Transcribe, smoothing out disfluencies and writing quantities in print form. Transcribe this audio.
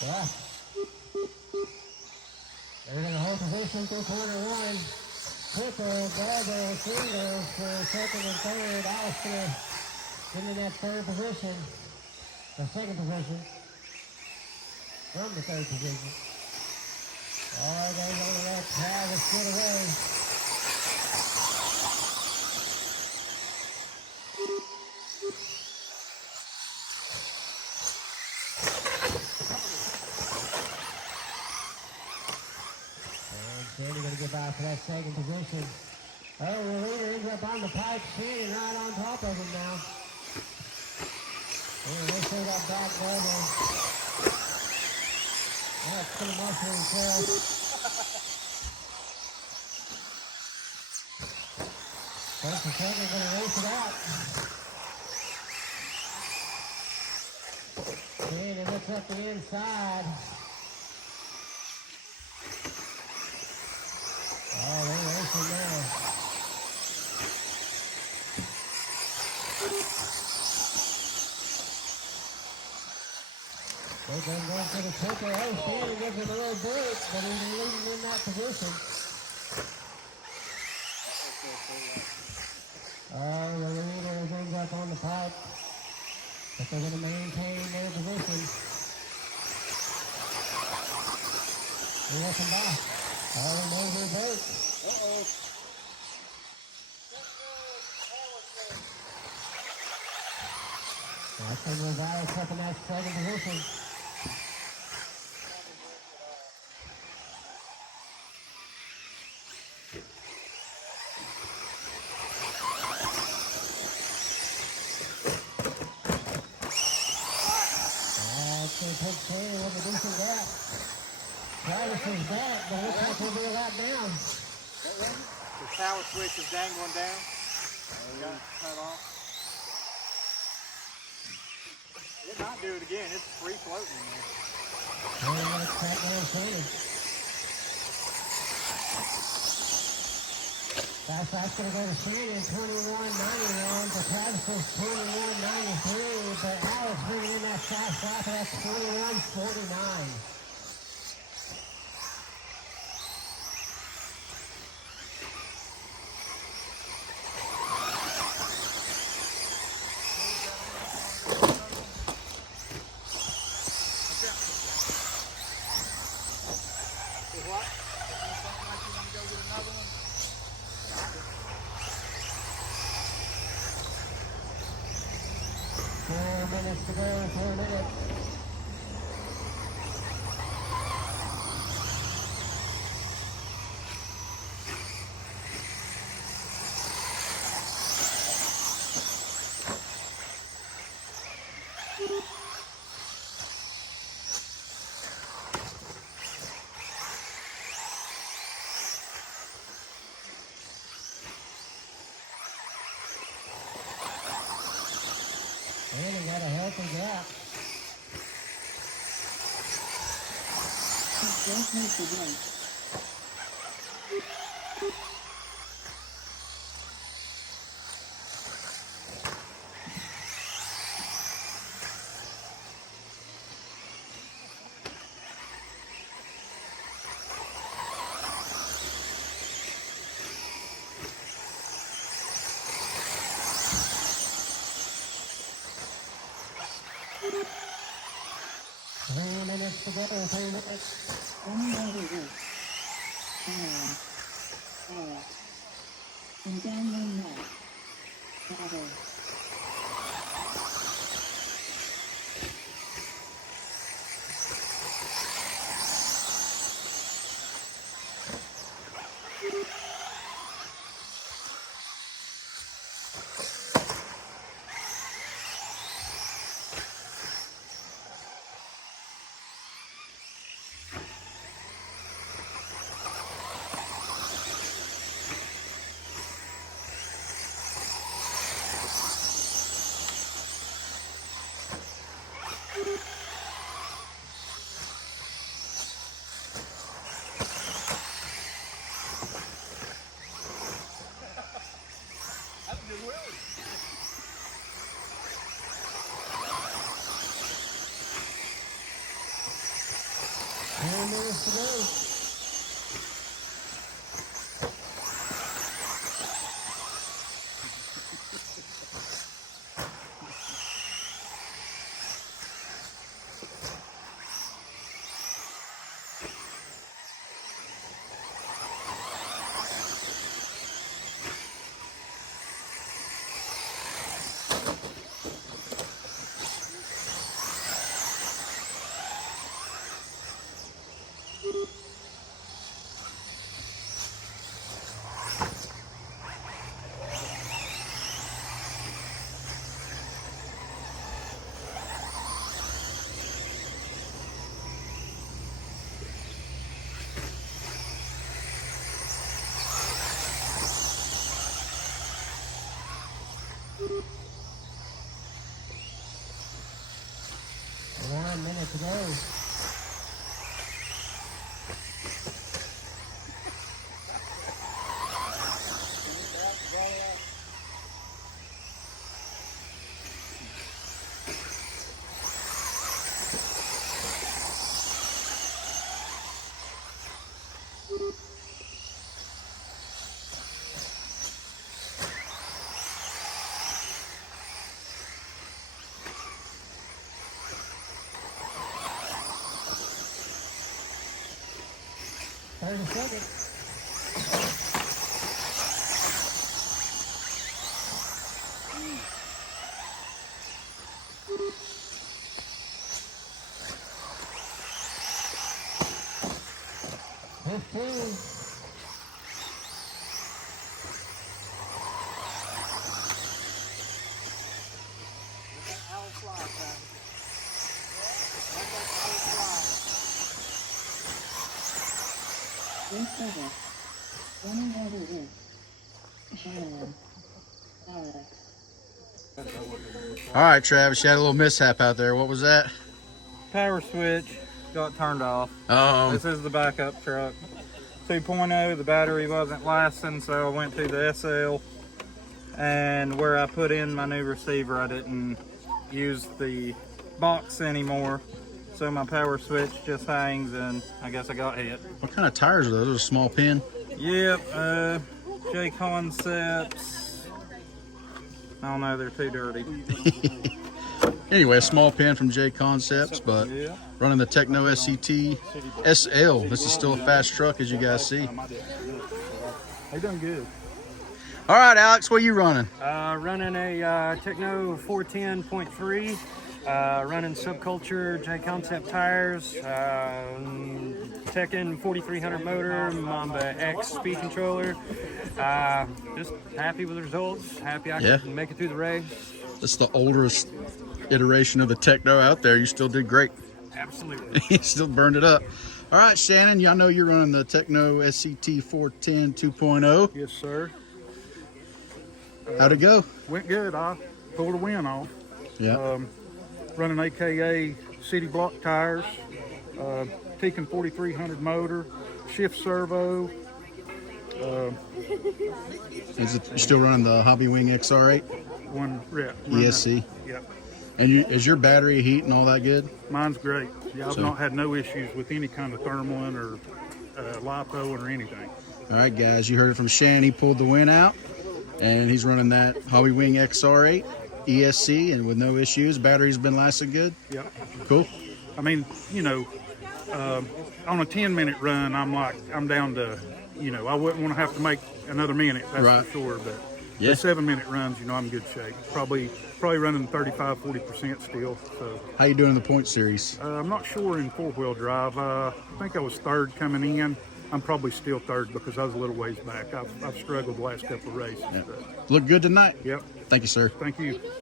Yeah. They're in the whole position through corner one. Cooper, double, single for second and third. Alistair getting in that third position, or second position, from the third position. Oh, they going to let Travis get away. And Shannon going to get by for that second position. Oh, the leader ends up on the pipe, Shannon right on top of him now. And they still got back double. That's going to muscle himself. First and second going to race it out. Shannon looks up the inside. Oh, they're racing now. They've been going for the kicker. Oh, Shannon gives him a little break, but he's leading in that position. Oh, the leader ends up on the pipe, but they're going to maintain their position. They're looking back. Oh, no break. That's when Rosales up in that second position. That's going to put Shannon with a decent gap. Travis is back, but looks like he'll be a lot down. The power switch is dangling down. Got it cut off. It not do it again. It's free floating in there. And they're going to crack down Shannon. That's going to go to Shannon, 21.91. For Travis is 21.93. But Alex bringing in that fast lap, that's 21.49. What? Something like you want to go get another one? 4 minutes to go, 4 minutes. And he got a healthy gap. Don't take the break. Three minutes to go, 3 minutes. One more to go. And dangling net. Double. minutes to go. One minute to go. Seconds. 15. Owl fly, Travis. Let that owl fly. Race over. Running order is Shannon, Alex. All right, Travis, you had a little mishap out there. What was that? Power switch got turned off. Um, This is the backup truck. 2.0, the battery wasn't lasting, so I went to the SL. And where I put in my new receiver, I didn't use the box anymore. So my power switch just hangs, and I guess I got hit. what kind of tires are those? Those are a small pin. Yep, J Concepts. I don't know, they're too dirty. Anyway, a small pin from J Concepts, but Yeah. running the Techno SCT SL. This is still a fast truck, as you guys see. They done good. All right, Alex, what are you running? Running a Techno 410.3, running Subculture J Concept tires, Tekken 4300 motor, Mamba X speed controller. Just happy with the results. Happy I Yeah. could make it through the race. This is the oldest iteration of the Techno out there. You still did great. Absolutely. You still burned it up. All right, Shannon, I know you're running the Techno SCT 410 2.0. Yes, sir. How'd it go? Went good. I pulled a win off. Yeah. Running AKA City Block tires, Tekken 4300 motor, shift servo. Is it, you're still running the Hobby Wing XR8 One rep. ESC? Yep. And is your battery heat and all that good? Mine's great. Yeah, I've So- not had no issues with any kind of thermaling or lipo or anything. All right, guys, you heard it from Shannon. He pulled the win out, and he's running that Hobby Wing XR8 ESC, and with no issues. Battery's been lasting good. Yep. Cool. I mean, you know, on a 10-minute run, I'm down to, you know, I wouldn't want to have to make another minute, that's Right. for sure. But Yeah. the 7-minute runs, you know, I'm in good shape. Probably running 35-40% still. So How you doing in the point series? I'm not sure in 4-wheel drive. I think I was third coming in. I'm probably still third because I was a little ways back. I've struggled the last couple of races. Yeah. But, Look good tonight. yep. Thank you, sir. Thank you.